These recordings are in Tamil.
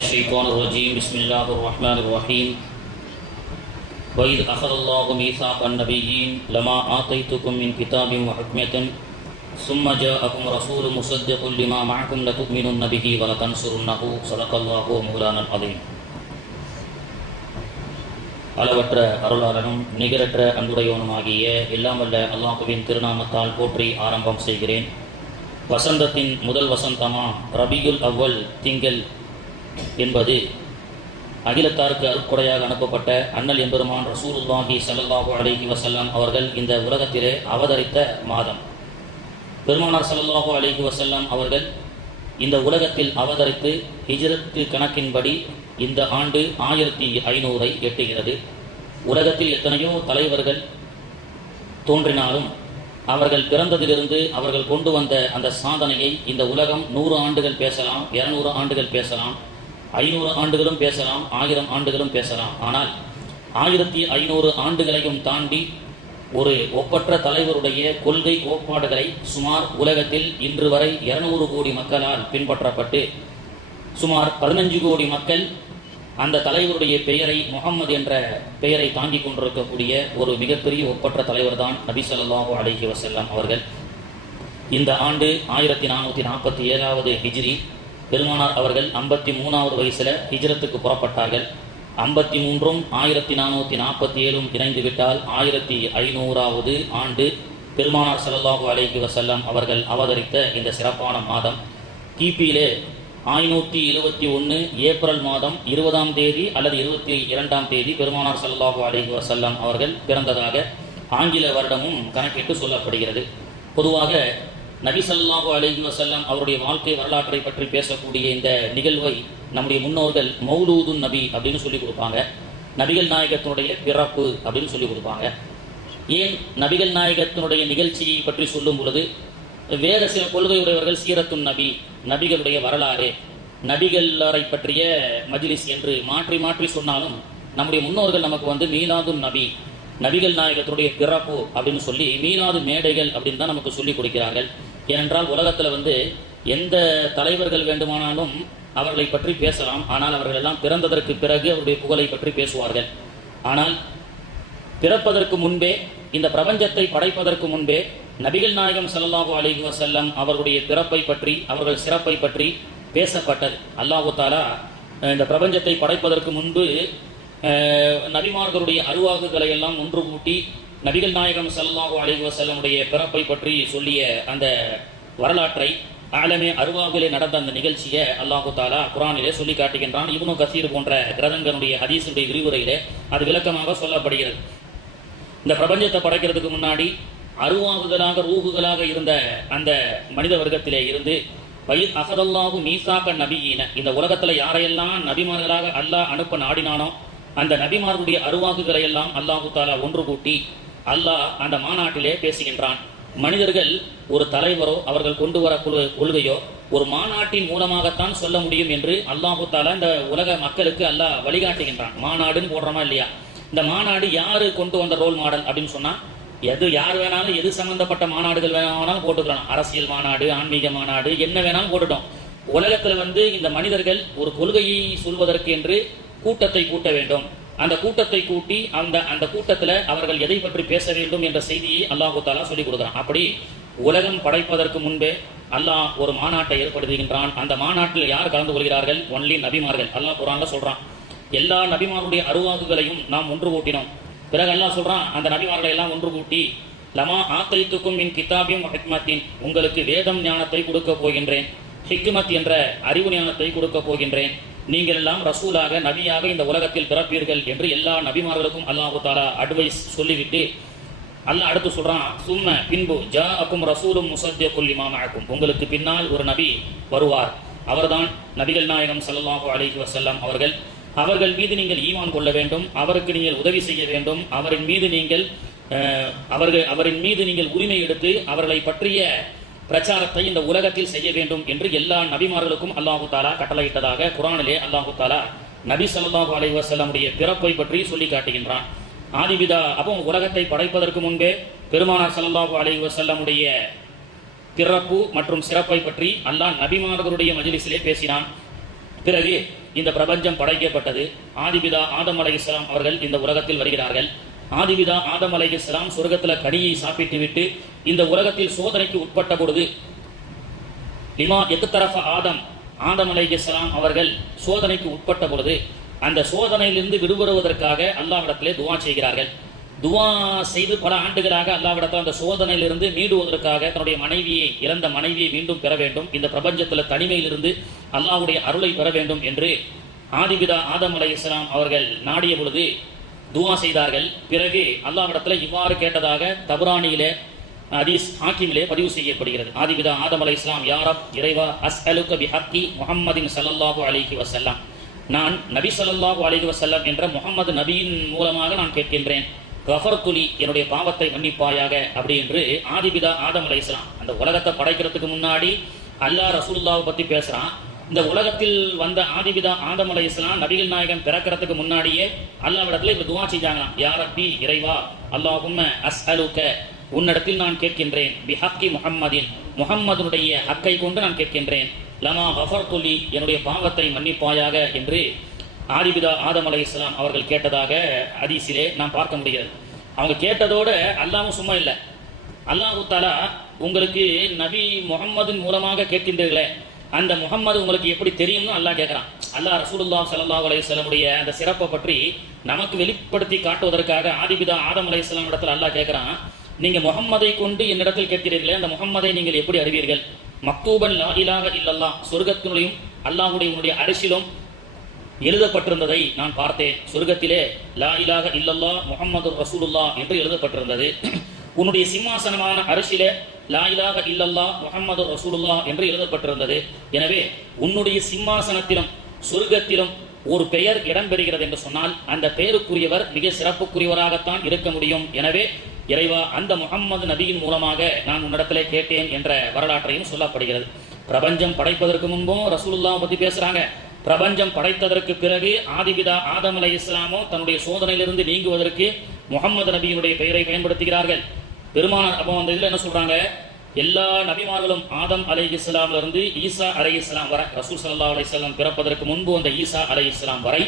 الشيطان الرجيم بسم الله الرحمن الرحيم وإذ أخذ الله ميثاق النبيين لما آتيتكم من كتاب وحكمة ثم جاءكم رسول مصدق لما معكم لتؤمنن به ولتنصرنه صدق الله مولانا العظيم. அளவற்ற அருளாளனும் நிகரற்ற அன்புடையவனுமாகிய எல்லாம் வல்ல அல்லாஹுவின் திருநாமத்தால் போற்றி ஆரம்பம் செய்கிறேன். வசந்தத்தின் முதல் வசந்தமா ரபியுல் அவ்வல் திங்கள் என்பது அகிலத்தாருக்கு அருட்கொடையாக அனுப்பப்பட்ட அண்ணல் எம்பெருமான் ரசூலுல்லாஹி ஸல்லல்லாஹு அலைஹி வஸல்லம் அவர்கள் இந்த உலகத்திலே அவதரித்த மாதம். பெருமானார் ஸல்லல்லாஹு அலைஹி வஸல்லம் அவர்கள் இந்த உலகத்தில் அவதரித்து ஹிஜ்ரத்து கணக்கின்படி இந்த ஆண்டு 1500 எட்டுகிறது. உலகத்தில் எத்தனையோ தலைவர்கள் தோன்றினாலும் அவர்கள் பிறந்ததிலிருந்து அவர்கள் கொண்டு வந்த அந்த சாதனையை இந்த உலகம் 100 ஆண்டுகள் பேசலாம், 200 ஆண்டுகள் பேசலாம், 500 ஆண்டுகளும் பேசலாம், 1000 ஆண்டுகளும் பேசலாம். ஆனால் 1500 ஆண்டுகளையும் தாண்டி ஒரு ஒப்பற்ற தலைவருடைய கொள்கை கோட்பாடுகளை சுமார் உலகத்தில் இன்று வரை 200 கோடி மக்களால் பின்பற்றப்பட்டு சுமார் 15 கோடி மக்கள் அந்த தலைவருடைய பெயரை முஹம்மது என்ற பெயரை தாங்கிக் கொண்டிருக்கக்கூடிய ஒரு மிகப்பெரிய ஒப்பற்ற தலைவர் தான் நபி ஸல்லல்லாஹு அலைஹி வஸல்லம் அவர்கள். இந்த ஆண்டு 1447வது ஹிஜ்ரி. பெருமானார் அவர்கள் 53வது வயசில் ஹிஜ்ரத்துக்கு புறப்பட்டார்கள். 53ம் 1447ம் இணைந்துவிட்டால் 1500வது ஆண்டு பெருமானார் ஸல்லல்லாஹு அலைஹி வஸல்லம் அவர்கள் அவதரித்த இந்த சிறப்பான மாதம். கிபியிலே 571 ஏப்ரல் மாதம் 20ஆம் தேதி அல்லது 22ஆம் தேதி பெருமானார் ஸல்லல்லாஹு அலைஹி வஸல்லம் அவர்கள் பிறந்ததாக ஆங்கில வருடமும் கணக்கிட்டு சொல்லப்படுகிறது. பொதுவாக நபி ஸல்லல்லாஹு அலைஹி வஸல்லம் அவருடைய வாழ்க்கை வரலாற்றை பற்றி பேசக்கூடிய இந்த நிகழ்வை நம்முடைய முன்னோர்கள் மௌலூதுன் நபி அப்படின்னு சொல்லி கொடுப்பாங்க. நபிகள் நாயகத்தினுடைய பிறப்பு அப்படின்னு சொல்லி கொடுப்பாங்க. ஏன் நபிகள் நாயகத்தினுடைய நிகழ்ச்சியை பற்றி சொல்லும் பொழுது வேறு சில கொள்கையுடையவர்கள் சீரத்துன் நபி, நபிகளுடைய வரலாறு, நபிகளாரை பற்றிய மஜ்லிஸ் என்று மாற்றி மாற்றி சொன்னாலும் நம்முடைய முன்னோர்கள் நமக்கு மீலாதுன் நபி, நபிகள் நாயகத்தினுடைய பிறப்பு அப்படின்னு சொல்லி மீலாது மேடைகள் அப்படின்னு தான் நமக்கு சொல்லி கொடுக்கிறார்கள். ஏனென்றால் உலகத்தில் எந்த தலைவர்கள் வேண்டுமானாலும் அவர்களை பற்றி பேசலாம். ஆனால் அவர்கள் எல்லாம் பிறந்ததற்கு பிறகு அவருடைய புகழை பற்றி பேசுவார்கள். ஆனால் பிறப்பதற்கு முன்பே, இந்த பிரபஞ்சத்தை படைப்பதற்கு முன்பே நபிகள் நாயகம் ஸல்லல்லாஹு அலைஹி வஸல்லம் அவர்களுடைய பிறப்பை பற்றி, அவர்கள் சிறப்பை பற்றி பேசப்பட்டது. அல்லாஹு தஆலா இந்த பிரபஞ்சத்தை படைப்பதற்கு முன்பு நபிமார்களுடைய அருவாகுகளை எல்லாம் ஒன்று கூட்டி நபிகள் நாயகம் ஸல்லல்லாஹு அலைஹி வஸல்லமுடைய பிறப்பை பற்றி சொல்லிய அந்த வரலாற்றை, ஆலமே அருவாகுலே நடந்த அந்த நிகழ்ச்சியை அல்லாஹு தஆலா குர்ஆனிலே சொல்லி காட்டுகின்றான். இப்னு கசீர் போன்ற கிரந்தங்களுடைய ஹதீஸுடைய விரிவுரையிலே அது விளக்கமாக சொல்லப்படுகிறது. இந்த பிரபஞ்சத்தை படைக்கிறதுக்கு முன்னாடி அருவாகுகளாக ரூகுகளாக இருந்த அந்த மனித வர்க்கத்திலே இருந்து வயித் அகதல்லாஹு மீசாக்க நபியின, இந்த உலகத்தில் யாரையெல்லாம் நபிமார்களாக அல்லாஹ் அனுப்ப நாடினானோ அந்த நபிமார்களுடைய அருவாகுகளை எல்லாம் அல்லாஹு தஆலா ஒன்று கூட்டி அல்லாஹ் அந்த மாநாட்டிலே பேசுகின்றான். மனிதர்கள் ஒரு தலைவரோ அவர்கள் கொண்டு வர கொள்கையோ ஒரு மாநாட்டின் மூலமாகத்தான் சொல்ல முடியும் என்று அல்லாஹு தஆலா இந்த உலக மக்களுக்கு அல்லாஹ் வழிகாட்டுகின்றான். மாநாடுன்னு போடுறோமா இல்லையா? இந்த மாநாடு யாரு கொண்டு வந்த ரோல் மாடல் அப்படின்னு சொன்னா, யார் வேணாலும் எது சம்பந்தப்பட்ட மாநாடுகள் வேணாலும் போட்டுக்கலாம். அரசியல் மாநாடு, ஆன்மீக மாநாடு, என்ன வேணாலும் போட்டுட்டோம். உலகத்துல இந்த மனிதர்கள் ஒரு கொள்கையை சொல்வதற்கு என்று கூட்டத்தை கூட்ட வேண்டும். அந்த கூட்டத்தை கூட்டி அந்த கூட்டத்துல அவர்கள் எதை பற்றி பேச வேண்டும் என்ற செய்தியை அல்லாஹு தஆலா சொல்லிக் கொடுக்குறான். அப்படி உலகம் படைப்பதற்கு முன்பே அல்லாஹ் ஒரு மாநாட்டை ஏற்படுத்துகின்றான். அந்த மாநாட்டில் யார் கலந்து கொள்கிறார்கள்? ஒன்லி நபிமார்கள். அல்லாஹ் குர்ஆன்ல சொல்றான், எல்லா நபிமார்களுடைய அருவாகுகளையும் நாம் ஒன்று கூட்டினோம். பிறகு அல்லாஹ் சொல்றான், அந்த நபிமார்களை எல்லாம் ஒன்று கூட்டி லமா ஆத்தைத்துக்கும் மின் கிதாபியும் ஹிக்மத்தின், உங்களுக்கு வேதம் ஞானத்தை கொடுக்க போகின்றேன், ஹிக்மத் என்ற அறிவு ஞானத்தை கொடுக்க போகின்றேன், நீங்கள் எல்லாம் ரசூலாக நபியாக இந்த உலகத்தில் பிறப்பீர்கள் என்று எல்லா நபிமார்களுக்கும் அல்லாஹு தஆலா அட்வைஸ் சொல்லிவிட்டு அல்லாஹ் அடுத்து சொல்றான், சும்ம பின்பு ஜாஅக்கும் ரசூலும் முஸத்திக்குல் லிமா மஅக்கும், உங்களுக்கு பின்னால் ஒரு நபி வருவார், அவர்தான் நபிகள் நாயகம் ஸல்லல்லாஹு அலைஹி வஸல்லம் அவர்கள். அவர்கள் மீது நீங்கள் ஈமான் கொள்ள வேண்டும், அவருக்கு நீங்கள் உதவி செய்ய வேண்டும், அவரின் மீது நீங்கள் உரிமை எடுத்து அவர்களை பற்றிய பிரச்சாரத்தை இந்த உலகத்தில் செய்ய வேண்டும் என்று எல்லா நபிமார்களுக்கும் அல்லாஹு தஆலா கட்டளையிட்டதாக குர்ஆனிலே அல்லாஹு தஆலா நபி ஸல்லல்லாஹு அலைஹி வஸல்லமுடைய பிறப்பை பற்றி சொல்லி காட்டுகின்றான். ஆதிபிதா அப்போ உலகத்தை படைப்பதற்கு முன்பே பெருமானார் ஸல்லல்லாஹு அலைஹி வஸல்லமுடைய பிறப்பு மற்றும் சிறப்பை பற்றி அல்லாஹ் நபிமார்களுடைய மஜ்லிஸிலே பேசினான். பிறகு இந்த பிரபஞ்சம் படைக்கப்பட்டது. ஆதிபிதா ஆதம் அலைஹிஸ்ஸலாம் அவர்கள் இந்த உலகத்தில் வருகிறார்கள். ஆதிபிதா ஆதம் அலைஹிஸ்ஸலாம் சொர்க்கத்தில் கனியை சாப்பிட்டு விட்டு இந்த உலகத்தில் சோதனைக்கு உட்பட்ட பொழுது லிமா எக்தரஃப ஆதம் அலைஹிஸ்ஸலாம் அவர்கள் சோதனைக்கு உட்பட்ட பொழுது அந்த சோதனையிலிருந்து விடுபடுவதற்காக அல்லாஹ்விடத்திலே துஆ செய்கிறார்கள். துஆ செய்து பல ஆண்டுகளாக அல்லாஹ்விடத்தில் அந்த சோதனையிலிருந்து மீண்டுவதற்காக தன்னுடைய இறந்த மனைவியை மீண்டும் பெற வேண்டும், இந்த பிரபஞ்சத்தில் தனிமையிலிருந்து அல்லாஹ்வுடைய அருளை பெற வேண்டும் என்று ஆதிபிதா ஆதம் அலைஹிஸ்ஸலாம் அவர்கள் நாடிய பொழுது துஆ செய்தார்கள். பிறகு அல்லாஹ்விடத்தில் இவ்வாறு கேட்டதாக தபுரானியிலே ஹதீஸ் ஹாக்கிமிலே பதிவு செய்யப்படுகிறது. ஆதிபிதா ஆதம் அலைஹிஸ்ஸலாம், யா ரப், இறைவா, அஸ்அலுக பிஹக்கி முஹம்மதின் ஸல்லல்லாஹு அலைஹி வஸல்லம், நான் நபி ஸல்லல்லாஹு அலைஹி வஸல்லம் என்ற முஹம்மது நபியின் மூலமாக நான் கேட்கின்றேன். கஃபர்துலி, என்னுடைய பாவத்தை மன்னிப்பாயாக அப்படி என்று ஆதிபிதா ஆதம் அலைஹிஸ்ஸலாம் அந்த உலகத்தை படைக்கிறதுக்கு முன்னாடி அல்லாஹ் ரசூலுல்லாஹை பற்றி பேசுகிறான். இந்த உலகத்தில் வந்த ஆதிபிதா ஆதம் அலைஹிஸ்ஸலாம் நபிகள் நாயகம் பிறக்கிறதுக்கு முன்னாடியே அல்லாஹ்விடத்தில் இப்படி துஆ செஞ்சாங்களாம். யா ரப்பி, இறைவா, அல்லாஹும்ம அஸ்அலுக, உன்னிடத்தில் நான் கேட்கின்றேன், பிஹக்கி முஹம்மதுடைய ஹக்கை கொண்டு நான் கேட்கின்றேன், லமா கஃபர்துலி, என்னுடைய பாவத்தை மன்னிப்பாயாக என்று ஆதிபிதா ஆதம் அலைஹிஸ்ஸலாம் அவர்கள் கேட்டதாக ஹதீஸிலே நாம் பார்க்க முடிகிறது. அவங்க கேட்டதோடு அல்லாஹ்வும் சும்மா இல்லை. அல்லாஹு தஆலா உங்களுக்கு நபி முஹம்மதின் மூலமாக கேட்கின்றீர்களே, அந்த முஹம்மது உங்களுக்கு எப்படி தெரியும்னு அல்லாஹ் கேட்குறான். அல்லாஹ் ரசூலுல்லாஹி ஸல்லல்லாஹு அலைஹி வஸல்லமுடைய அந்த சிறப்பை பற்றி நமக்கு வெளிப்படுத்தி காட்டுவதற்காக ஆதிபிதா ஆதம் அலைஹிஸ்ஸலாம் இடத்துல அல்லாஹ் கேட்குறான், நீங்கள் முஹம்மதை கொண்டு என்னிடத்தில் கேட்கிறீர்களே, அந்த முஹம்மதை நீங்கள் எப்படி அறிவீர்கள்? மக்தூபன் லா இலாஹ இல்லல்லாஹ், சொர்க்கத்தினுடையும் அல்லாஹ்வுடைய உன்னுடைய அரிசிலும் எழுதப்பட்டிருந்ததை நான் பார்த்தேன். சொர்க்கத்திலே லா இலாஹ இல்லல்லாஹ் முஹம்மது ரசூலுல்லாஹ் என்று எழுதப்பட்டிருந்தது. உன்னுடைய சிம்மாசனமான அரிசிலே லா இலாஹ இல்லல்லாஹ் முஹம்மது ரசூலுல்லாஹ் என்று எழுதப்பட்டிருந்தது. எனவே உன்னுடைய சிம்மாசனத்திலும் சொர்க்கத்திலும் ஒரு பெயர் இடம்பெறுகிறது என்று சொன்னால் அந்த பெயருக்குரியவர் மிக சிறப்புக்குரியவராகத்தான் இருக்க முடியும். எனவே இறைவா, அந்த முஹம்மது நபியின் மூலமாக நான் உன்னிடத்திலே கேட்டேன் என்ற வரலாற்றையும் சொல்லப்படுகிறது. பிரபஞ்சம் படைப்பதற்கு முன்பும் ரசூலுல்லாஹ் பற்றி பேசுகிறாங்க. பிரபஞ்சம் படைத்ததற்கு பிறகு ஆதிபிதா ஆதம் அலைஹிஸ்ஸலாமோ தன்னுடைய சோதனையிலிருந்து நீங்குவதற்கு முஹம்மது நபியினுடைய பெயரை பயன்படுத்துகிறார்கள். பெருமானார் அப்போ அந்த இதில் என்ன சொல்கிறாங்க, எல்லா நபிமார்களும் ஆதம் அலைஹிஸ்ஸலாம்ல இருந்து ஈசா அலைஹிஸ்ஸலாம் வரை, ரசூல் ஸல்லல்லாஹு அலைஹி வஸல்லம் பிறப்பதற்கு முன்பு அந்த ஈசா அலைஹிஸ்ஸலாம் வரை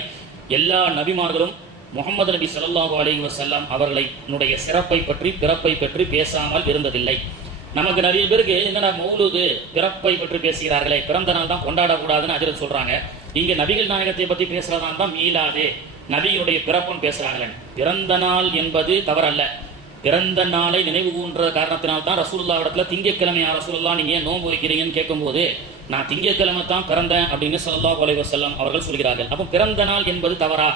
எல்லா நபிமார்களும் முஹம்மது நபி ஸல்லல்லாஹு அலைஹி வஸல்லம் அவர்களுடைய சிறப்பை பற்றி பிறப்பை பற்றி பேசாமல் இருந்ததில்லை. நமக்கு நிறைய பேருக்கு என்னடா மௌலூது பிறப்பை பற்றி பேசுகிறார்களே, பிறந்த நாள் தான் கொண்டாடக்கூடாதுன்னு அதில் சொல்கிறாங்க. இங்கே நபிகள் நாயகத்தை பற்றி பேசுகிறதா தான் மீளாது, நபியுடைய பிறப்புன்னு பேசுகிறாங்களே. பிறந்த நாள் என்பது தவறல்ல. பிறந்த நாளை நினைவு கூன்ற காரணத்தினால்தான் ரசூலுல்லாஹ் இடத்துல திங்கட்கிழமை ரசூலுல்லாஹ் நீங்கள் ஏன் நோன்பு வைக்கிறீங்கன்னு கேட்கும்போது நான் திங்கட்கிழமை தான் பிறந்தேன் அப்படின்னு ஸல்லல்லாஹு அலைஹி வஸல்லம் அவர்கள் சொல்கிறார்கள். அப்போ பிறந்த நாள் என்பது தவறா,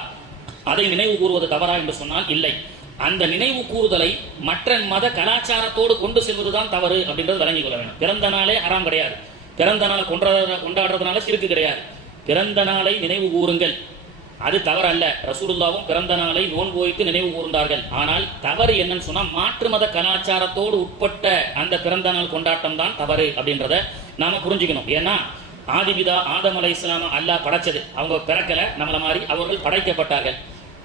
அதை நினைவு கூறுவது தவறா என்று சொன்னால் இல்லை. அந்த நினைவு கூறுதலை மற்ற மத கலாச்சாரத்தோடு கொண்டு செல்வதுதான் தவறு அப்படின்றது வழங்கிக் கொள்ள வேண்டும். பிறந்த நாளே ஹராம் கிடையாது, பிறந்த நாளை கொண்டாடுறதுனால சிறுக்கு கிடையாது. பிறந்த நாளை நினைவு கூறுங்கள், அது தவறு அல்ல. ரசூலுல்லாவும் பிறந்த நாளை நோன்பு வைத்து நினைவு கூர்ந்தார்கள். ஆனால் தவறு என்னன்னு சொன்னா மாற்று மத கலாச்சாரத்தோடு உட்பட்ட அந்த பிறந்த நாள் கொண்டாட்டம் தான் தவறு அப்படின்றத நாம புரிஞ்சுக்கணும். ஏன்னா ஆதிபிதா ஆதம் அலைஹிஸ்ஸலாம் அல்லாஹ் படைச்சது, அவங்க பிறக்கல, நம்மள மாதிரி அவர்கள் படைக்கப்பட்டார்கள்.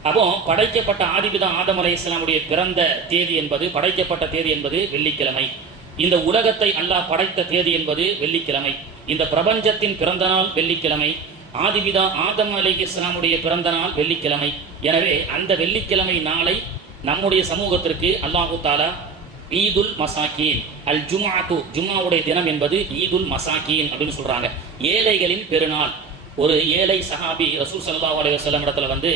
அப்போ படைக்கப்பட்ட ஆதிபிதா ஆதம் அலைஹிஸ்ஸலாமுடைய பிறந்த தேதி என்பது, படைக்கப்பட்ட தேதி என்பது வெள்ளிக்கிழமை. இந்த உலகத்தை அல்லாஹ் படைத்த தேதி என்பது வெள்ளிக்கிழமை. இந்த பிரபஞ்சத்தின் பிறந்த நாள் வெள்ளிக்கிழமை. ஆதிபிதா ஆதம் அலைஹிஸ்ஸலாமுடைய பிறந்த நாள் வெள்ளிக்கிழமை. எனவே அந்த வெள்ளிக்கிழமை நாளை நம்முடைய சமூகத்திற்கு அல்லாஹு தஆலா ஈதுல் மசாக்கீன், அல் ஜும்ஆத்து, ஜும்ஆவுடைய தினம் என்பது ஈதுல் மசாக்கீன் அப்படின்னு சொல்றாங்க, ஏழைகளின் பெருநாள். ஒரு ஏழை சஹாபி ரசூல் ஸல்லல்லாஹு அலைஹி வஸல்லம் இடத்துல வந்து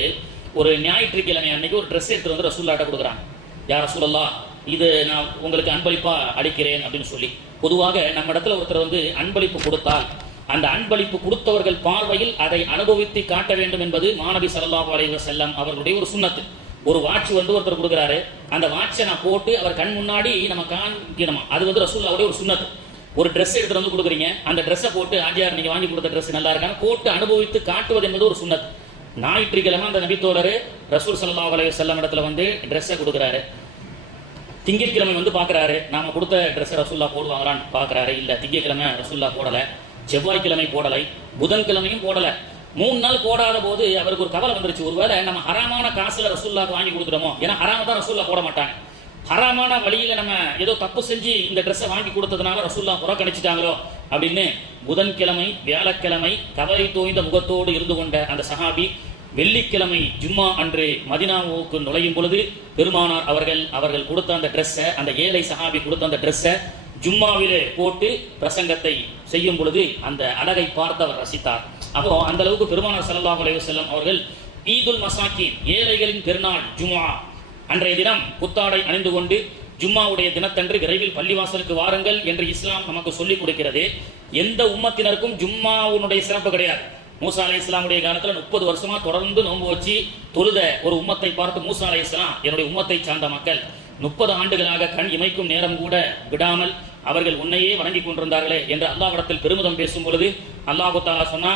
ஒரு ஞாயிற்றுக்கிழமை அன்னைக்கு ஒரு ட்ரெஸ் எடுத்து வந்து ரசூலுல்லாஹ்ட்ட கொடுக்குறாங்க. யா ரசூலல்லாஹ், இது நான் உங்களுக்கு அன்பளிப்பா அளிக்கிறேன் அப்படின்னு சொல்லி. பொதுவாக நம்ம இடத்துல ஒருத்தர் வந்து அன்பளிப்பு கொடுத்தால் அந்த அன்பளிப்பு கொடுத்தவர்கள் பார்வையில் அதை அனுபவித்து காட்ட வேண்டும் என்பது மாநபி ஸல்லல்லாஹு அலைஹி வஸல்லம் அவர்களுடைய ஒரு சுன்னத்து. ஒரு வாட்ச் வந்து ஒருத்தர் கொடுக்குறாரு, அந்த வாட்சை நான் போட்டு அவர் கண் முன்னாடி நம்ம காண்பிக்கணுமா, அது வந்து ரசூலுல்லாஹ்வுடைய ஒரு சுன்னத்து. ஒரு ட்ரெஸ் எடுத்துட்டு வந்து கொடுக்குறீங்க, அந்த ட்ரெஸ்ஸை போட்டு ஆஜியார் நீங்க வாங்கி கொடுத்த ட்ரெஸ் நல்லா இருக்கான்னு போட்டு அனுபவித்து காட்டுவது என்பது ஒரு சுன்னத். ஞாயிற்றுக்கிழமை அந்த நபித்தோழர் ரசூல் ஸல்லல்லாஹு அலைஹி வஸல்லம் இடத்துல வந்து ட்ரெஸ்ஸை கொடுக்குறாரு. திங்கட்கிழமை வந்து பார்க்குறாரு, நாம கொடுத்த ட்ரெஸ்ஸை ரசூல்லா போடுவாங்களான்னு பார்க்குறாரு. இல்லை, திங்கட்கிழமை ரசூல்லா போடலை, செவ்வாய்க்கிழமை போடலை, புதன்கிழமையும் போடலை. 3 நாள் போடாத போது அவருக்கு ஒரு கவலை வந்துருச்சு. ஒருவேளை நம்ம ஹராமான காசுல ரசூல்லாக்கு வாங்கி கொடுத்துட்டோமோ, ஏன்னா ஹராம தான் ரசூல்லா போட மாட்டாங்க. ஹராமான வழியில நம்ம ஏதோ தப்பு செஞ்சு இந்த ட்ரெஸ்ஸை வாங்கி கொடுத்ததுனால ரசூல்லா புறக்கணிச்சிட்டாங்களோ அப்படின்னு புதன்கிழமை வியாழக்கிழமை கவலை தோய்ந்த முகத்தோடு இருந்து கொண்ட அந்த சஹாபி வெள்ளிக்கிழமை ஜும்மா அன்று மதினாவுக்கு நுழையும் பொழுது பெருமானார் அவர்கள் கொடுத்த அந்த ட்ரெஸ்ஸை, அந்த ஏழை சஹாபி கொடுத்த அந்த ட்ரெஸ்ஸை ஜும்மாவிலே போட்டு பிரசங்கத்தை செய்யும் பொழுது அந்த அழகை பார்த்து அவர் ரசித்தார். அப்போ அந்த அளவுக்கு பெருமானார் ஸல்லல்லாஹு அலைஹி வஸல்லம் அவர்கள் ஈதுல் மசாக்கீன், ஏழைகளின் பெருநாள் ஜும்ஆ அன்றைய தினம் புத்தாடை அணிந்து கொண்டு ஜும்மாவுடைய தினத்தன்று விரைவில் பள்ளிவாசலுக்கு வாருங்கள் என்று இஸ்லாம் நமக்கு சொல்லிக் கொடுக்கிறது. எந்த உம்மத்தினருக்கும் ஜும்மாவுடைய சிறப்பு கிடையாது. மூசா அலைஹிஸ்ஸலாமுடைய காலத்துல 30 வருஷமா தொடர்ந்து நோன்பு வச்சு தொழுத ஒரு உம்மத்தை பார்த்து மூசா அலைஹிஸ்ஸலாம், என்னுடைய உம்மத்தை சார்ந்த மக்கள் 30 ஆண்டுகளாக கண் இமைக்கும் நேரம் கூட விடாமல் அவர்கள் உன்னையே வணங்கி கொண்டிருந்தார்களே என்று அல்லாஹ்விடத்தில் பெருமிதம் பேசும் பொழுது அல்லாஹ் தஆலா சொன்னா,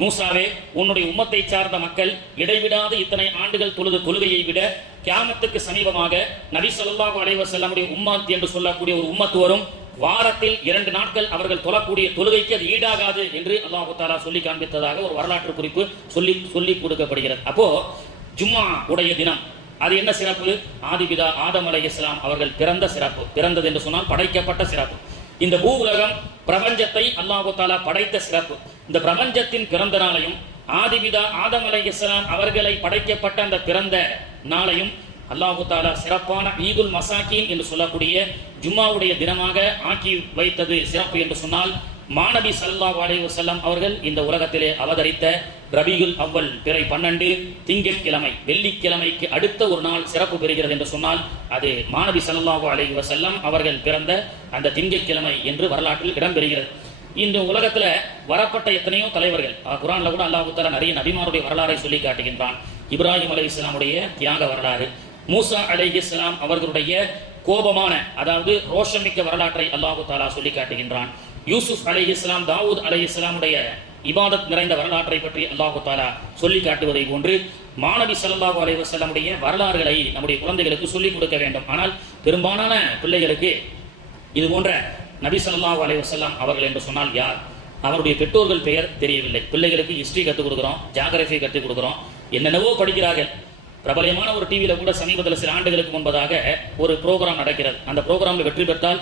மூசாவே, உன்னுடைய உம்மத்தை சார்ந்த மக்கள் இடைவிடாது இத்தனை ஆண்டுகள் தொழுத தொழுகையை விட கியாமத்துக்கு சமீபமாக நபி ஸல்லல்லாஹு அலைஹி வஸல்லமுடைய உம்மத் என்று சொல்லக்கூடிய ஒரு உம்மத்து வரும். வாரத்தில் 2 நாட்கள் அவர்கள் தொழக்கூடிய தொழுகைக்கு அது ஈடாகாது என்று அல்லாஹ் தஆலா சொல்லி காண்பித்ததாக ஒரு வரலாற்று குறிப்பு சொல்லி கொடுக்கப்படுகிறது. அப்போ ஜும்மா உடைய தினம் அது என்ன சிறப்பு? ஆதிபிதா ஆதம் அலைஹிஸ்ஸலாம் அவர்கள் பிறந்த சிறப்பு. பிறந்தது என்று சொன்னால் படைக்கப்பட்ட சிறப்பு. இந்த பூ உலகம் பிரபஞ்சத்தை அல்லாஹ் தஆலா படைத்த சிறப்பு. இந்த பிரபஞ்சத்தின் பிறந்த நாளையும் ஆதிபிதா ஆதம் அலைஹிஸ்ஸலாம் அவர்களை படைக்கப்பட்ட அந்த பிறந்த நாளையும் அல்லாஹ் தஆலா சிறப்பான ஈதுல் மசாக்கீன் என்று சொல்லக்கூடிய ஜும்மாவுடைய தினமாக ஆக்கி வைத்தது சிறப்பு என்று சொன்னால், மாநபி ஸல்லல்லாஹு அலைஹி வஸல்லம் அவர்கள் இந்த உலகத்திலே அவதரித்த ரபியுல் அவ்வல் பிறை 12 திங்கட்கிழமை, வெள்ளிக்கிழமைக்கு அடுத்த ஒரு நாள் சிறப்பு பெறுகிறது என்று சொன்னால் அது மாநபி ஸல்லல்லாஹு அலைஹி வஸல்லம் அவர்கள் பிறந்த அந்த திங்கட்கிழமை என்று வரலாற்றில் இடம்பெறுகிறது. இந்த உலகத்துல வரப்பட்ட எத்தனையோ தலைவர்கள், குர்ஆன்ல கூட அல்லாஹ் தஆலா நிறைய நபிமாருடைய வரலாறை சொல்லி காட்டுகின்றான். இப்ராஹிம் அலைஹிஸ்ஸலாமுடைய தியாக வரலாறு, மூசா அலைஹிஸ்ஸலாம் அவர்களுடைய கோபமான, அதாவது ரோஷமிக்க வரலாற்றை அல்லாஹ் தஆலா சொல்லி காட்டுகின்றான். யூசுப் அலைஹிஸ்ஸலாம், தாவூத் அலைஹிஸ்ஸலாமுடைய இபாதத் நிறைந்த வரலாற்றை பற்றி அல்லாஹ் தஆலா சொல்லி காட்டுவதை போன்று மாநபி ஸல்லல்லாஹு அலைஹி வஸல்லமுடைய வரலாறுகளை நம்முடைய குழந்தைகளுக்கு சொல்லிக் கொடுக்க வேண்டும். ஆனால் பெரும்பாலான பிள்ளைகளுக்கு இது போன்ற நபி ஸல்லல்லாஹு அலைஹி வஸல்லம் அவர்கள் என்று சொன்னால் யார், அவருடைய பெற்றோர்கள் பெயர் தெரியவில்லை. பிள்ளைகளுக்கு ஹிஸ்டரி கற்றுக் கொடுக்குறோம், ஜியாகிரபி கற்றுக் கொடுக்குறோம், என்னென்னவோ படிக்கிறார்கள். பிரபலமான ஒரு டிவியில் கூட சமீபத்தில் சில ஆண்டுகளுக்கு முன்பதாக ஒரு ப்ரோக்ராம் நடக்கிறது. அந்த ப்ரோக்ராமில் வெற்றி பெற்றால்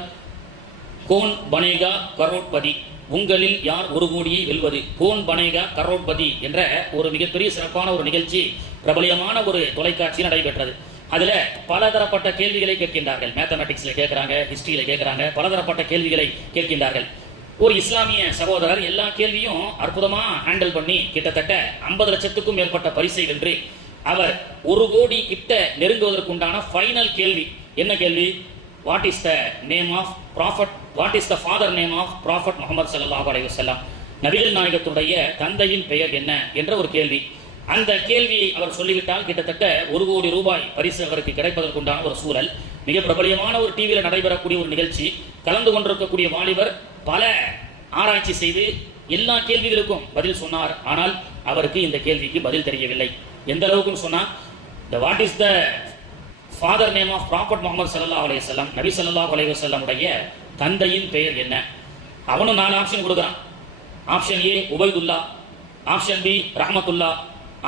கோன் பனேகா கரோட்பதி, உங்களில் யார் 1 கோடியை வெல்வது, கோன் பனேகா கரோட்பதி என்ற ஒரு மிகப்பெரிய சிறப்பான ஒரு நிகழ்ச்சி பிரபலியமான ஒரு தொலைக்காட்சி நடைபெற்றது. அதுல பலதரப்பட்ட கேள்விகளை கேட்கின்றார்கள். மேத்தமெட்டிக்ஸ்ல கேட்கிறாங்க, ஹிஸ்டரியில கேட்கிறாங்க, பலதரப்பட்ட கேள்விகளை கேட்கின்றார்கள். ஒரு இஸ்லாமிய சகோதரர் எல்லா கேள்வியும் அற்புதமா ஹேண்டில் பண்ணி கிட்டத்தட்ட 50 லட்சத்துக்கும் மேற்பட்ட பரிசை வென்று அவர் 1 கோடி கிட்ட நெருங்குவதற்குண்டான ஃபைனல் கேள்வி என்ன கேள்வி? What is the name of prophet, what is the father name of prophet Muhammad ஸல்லல்லாஹு அலைஹி வஸல்லம், நபிகள் நாயகத்துடைய தந்தையின் பெயர் என்ன என்ற ஒரு கேள்வி. அந்த கேள்வியை அவர் சொல்லிவிட்டால் கிட்டத்தட்ட 1 கோடி ரூபாய் பரிசு அவருக்கு கிடைப்பதற்குண்டான ஒரு சூழல். மிக பிரபலியமான ஒரு டிவியில் நடைபெறக்கூடிய ஒரு நிகழ்ச்சி. கலந்து கொண்டிருக்கக்கூடிய வாலிபர் பல ஆராய்ச்சி செய்து எல்லா கேள்விகளுக்கும் பதில் சொன்னார். ஆனால் அவருக்கு இந்த கேள்விக்கு பதில் தெரியவில்லை. எந்த அளவுக்கு சொன்னா, the what is the father name of prophet Muhammad ஸல்லல்லாஹு அலைஹி வஸல்லம், நபி ஸல்லல்லாஹு அலைஹி வஸல்லமுடைய தந்தையின் பெயர் என்ன? அவனும் 4 ஆப்ஷன் கொடுக்குறான். Option A Ubaidullah, option B Rahmatullah,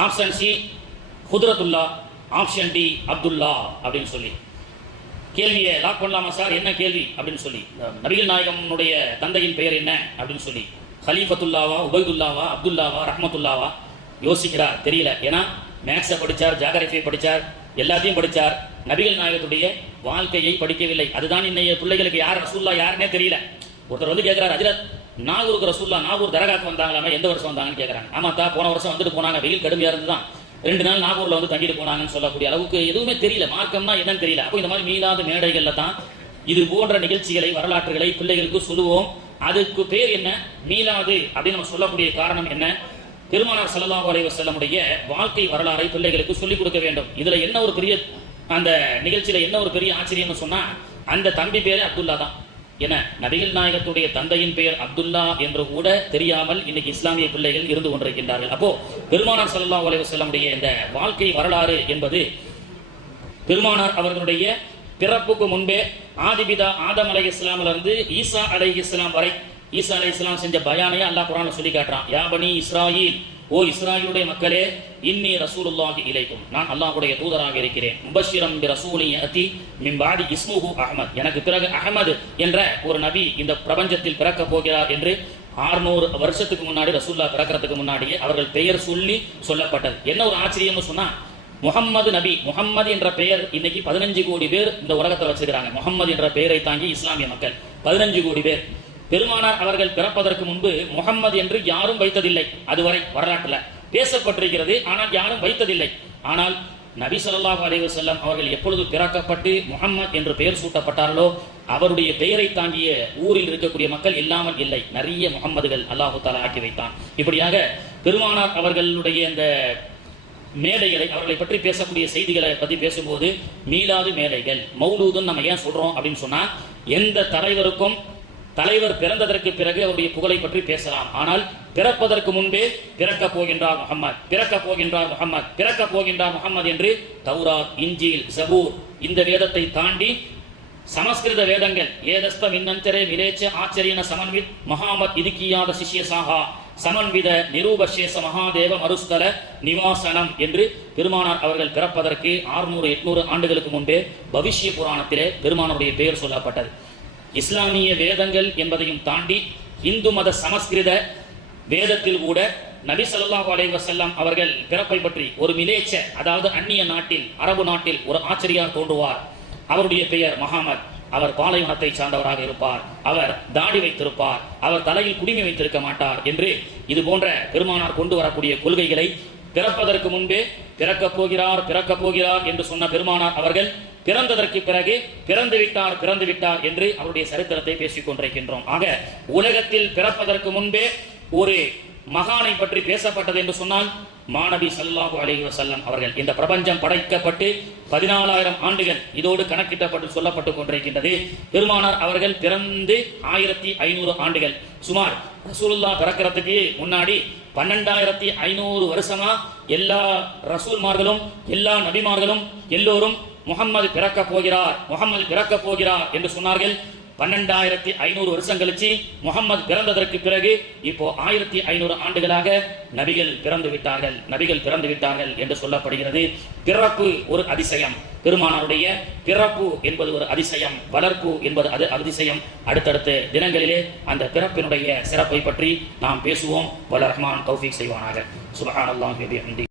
option C Qudratullah, option D Abdullah அப்படின்னு சொல்லி கேள்வியை லாக் பண்ணலாமா சார்? என்ன கேள்வி அப்படின்னு சொல்லி, நபிகள் நாயகமுடைய தந்தையின் பெயர் என்ன அப்படின்னு சொல்லி, ஹலீஃபத்துல்லாவா, உபைதுல்லாவா, அப்துல்லாவா, ரஹ்மத்துல்லாவா யோசிக்கிறார். தெரியல. ஏன்னா மேக்ஸை படித்தார், ஜியாகிரபியை படித்தார், எல்லாத்தையும் படித்தார். நபிகள் நாயகத்துடைய வாழ்க்கையை படிக்கவில்லை. அதுதான் இன்னைய பிள்ளைகளுக்கு யார் ரசூல்லா யாருன்னே தெரியல. ஒருத்தர் வந்து கேட்கிறார், ஹஜ்ரத் நாகூருக்கு ரசூல்லா நாகூர் தரகாக்கு வந்தாங்களாமா, எந்த வருஷம் வந்தாங்கன்னு கேட்குறாங்க. ஆமாத்தா, போன வருஷம் வந்துட்டு போனாங்க, வெயில் கடுமையாக இருந்து தான் 2 நாள் நாகூரில் வந்து தங்கிட்டு போனாங்கன்னு சொல்லக்கூடிய அளவுக்கு எதுவுமே தெரியல. மார்க்கம்னா என்னன்னு தெரியல. அப்போ இந்த மாதிரி மீளாத மேடைகளில் தான் இது போன்ற நிகழ்ச்சிகளை, வரலாற்றுகளை பிள்ளைகளுக்கு சொல்லுவோம். அதுக்கு பேர் என்ன? மீளாது அப்படின்னு நம்ம சொல்லக்கூடிய காரணம் என்ன? பெருமானார் ஸல்லல்லாஹு அலைஹி வஸல்லமுடைய வாழ்க்கை வரலாறை பிள்ளைகளுக்கு சொல்லிக் கொடுக்க வேண்டும். இதுல என்ன ஒரு பெரிய, அந்த நிகழ்ச்சியில என்ன ஒரு பெரிய ஆச்சரியம்னு சொன்னா, அந்த தம்பி பேரு அப்துல்லா தான். என நபிகள் நாயகத்துடைய தந்தையின் பெயர் அப்துல்லா என்று கூட தெரியாமல் இன்னைக்கு இஸ்லாமிய பிள்ளைகள் இருந்து கொண்டிருக்கின்றார்கள். அப்போ பெருமானார் ஸல்லல்லாஹு அலைஹி வஸல்லமுடைய இந்த வாழ்க்கை வரலாறு என்பது பெருமானார் அவர்களுடைய பிறப்புக்கு முன்பே ஆதிபிதா ஆதம் அலைஹிஸ்ஸலாம்ல இருந்து ஈசா அலைஹிஸ்ஸலாம் வரை, ஈசா அலைஹிஸ்ஸலாம் செஞ்ச பயானையே அல்லாஹ் குர்ஆன்ல சொல்லி காட்டுறான். யா பனி இஸ்ராயீல் ஓ இஸ்ராயலுடைய மக்களே, இன்னி ரசூலுல்லாஹி இலைக்கும், நான் அல்லாஹ்வுடைய தூதராக இருக்கிறேன். முபஷ்ஷிரம் பி ரசூலி யஅதி மின் பாதி இஸ்முஹு அஹ்மத், எனக்கு பிறகு அஹ்மத் என்ற ஒரு நபி இந்த பிரபஞ்சத்தில் பிறக்க போகிறார் என்று 600 வருஷத்துக்கு முன்னாடி ரசூல்லா பிறக்கிறதுக்கு முன்னாடியே அவர்கள் பெயர் சொல்லி சொல்லப்பட்டது. என்ன ஒரு ஆச்சரியம்னு சொன்னா, முகம்மது நபி, முகம்மது என்ற பெயர் இன்னைக்கு 15 கோடி பேர் இந்த உலகத்தை வச்சிருக்கிறாங்க. முகம்மது என்ற பெயரை தாங்கி இஸ்லாமிய மக்கள் 15 கோடி பேர். பெருமானார் அவர்கள் பிறப்பதற்கு முன்பு முகம்மது என்று யாரும் வைத்ததில்லை. அதுவரை வரலாற்றுல பேசப்பட்டிருக்கிறது, ஆனால் யாரும் வைத்ததில்லை. ஆனால் நபி ஸல்லல்லாஹு அலைஹி வஸல்லம் அவர்கள் எப்பொழுது பிறக்கப்பட்டு முஹம்மத் என்று பெயர் சூட்டப்பட்டார்களோ, அவருடைய பெயரை தாங்கிய ஊரில் இருக்கக்கூடிய மக்கள் இல்லாமல் இல்லை. நிறைய முகம்மதுகள் அல்லாஹு தஆலா ஆக்கி வைத்தான். இப்படியாக பெருமானார் அவர்களுடைய இந்த மேடைகளை, அவர்களை பற்றி பேசக்கூடிய செய்திகளை பற்றி பேசும்போது மீலாது மேடைகள், மௌலூதுன்னு நம்ம ஏன் சொல்றோம் அப்படின்னு சொன்னா, எந்த தலைவருக்கும் தலைவர் பிறந்ததற்கு பிறகு அவருடைய புகழை பற்றி பேசலாம். ஆனால் பிறப்பதற்கு முன்பே பிறக்க போகின்றார் முஹம்மத், பிறக்க போகின்றார் முஹம்மத், பிறக்க போகின்றார் முஹம்மத் என்று தௌராத், இன்ஜீல், ஜபூர் இந்த வேதத்தை தாண்டி சமஸ்கிருத வேதங்கள் ஏதஸ்த மின்னந்தரே விலேச்ச ஆச்சரியன சமன்வித் மகாமத் இதுக்கியாத சிஷ்ய சாகா சமன்வித நிரூபசேஷ மகாதேவ மருஸ்தல நிவாசனம் என்று பெருமானார் அவர்கள் பிறப்பதற்கு 600-800 ஆண்டுகளுக்கு முன்பே பவிஷ்ய புராணத்திலே பெருமானாருடைய பெயர் சொல்லப்பட்டது. இஸ்லாமிய வேதங்கள் என்பதையும் தாண்டி இந்து மத சமஸ்கிருத வேதத்தில் கூட நபி ஸல்லல்லாஹு அலைஹி வஸல்லம் அவர்கள் பிறப்பை பற்றி ஒரு மிலேச்ச, அதாவது அந்நிய நாட்டில், அரபு நாட்டில் ஒரு ஆச்சரியார் தோன்றுவார். அவருடைய பெயர் முஹம்மத். அவர் பாலைவனத்தை சார்ந்தவராக இருப்பார், அவர் தாடி வைத்திருப்பார், அவர் தலையில் குடிமை வைத்திருக்க மாட்டார் என்று இது போன்ற பெருமானார் கொண்டு வரக்கூடிய கொள்கைகளை பிறப்பதற்கு முன்பே பிறக்கப் போகிறார் பிறக்கப் போகிறார் என்று சொன்ன பெருமானார் அவர்கள் பிறந்ததற்கு பிறகு பிறந்து விட்டார் என்று அவருடைய சரித்திரத்தை பேசிக் கொண்டிருக்கின்றோம். ஆக உலகத்தில் பிறப்பதற்கு முன்பே ஒரு மகானை பற்றி பேசப்பட்டது என்று சொன்னால் மாநபி ஸல்லல்லாஹு அலைஹி வஸல்லம் அவர்கள். இந்த பிரபஞ்சம் படைக்கப்பட்டு 14,000 ஆண்டுகள் இதோடு கணக்கிட்டப்பட்டு சொல்லப்பட்டு கொண்டிருக்கின்றது. பெருமானார் அவர்கள் பிறந்து 1500 ஆண்டுகள். சுமார் ரசூலுல்லாஹ் பிறக்கிறதுக்கு முன்னாடி 12,500 வருஷமா எல்லா ரசூல்மார்களும் எல்லா நபிமார்களும் எல்லோரும் முஹம்மது பிறக்க போகிறார், முஹம்மது பிறக்க போகிறார் என்று சொன்னார்கள். 12,500 வருஷம் கழிச்சு முஹம்மது பிறந்ததற்கு பிறகு இப்போ 1500 ஆண்டுகளாக நபிகள் பிறந்து விட்டார்கள் என்று சொல்லப்படுகிறது. பிறப்பு ஒரு அதிசயம், பெருமானாருடைய பிறப்பு என்பது ஒரு அதிசயம், வளர்ப்பு என்பது அது அதிசயம். அடுத்தடுத்த தினங்களிலே அந்த பிறப்பினுடைய சிறப்பை பற்றி நாம் பேசுவோம். வல்ல ரஹ்மான் தௌஃபீக் செய்வானாக. சுப்ஹானல்லாஹி வபிஹம்தி.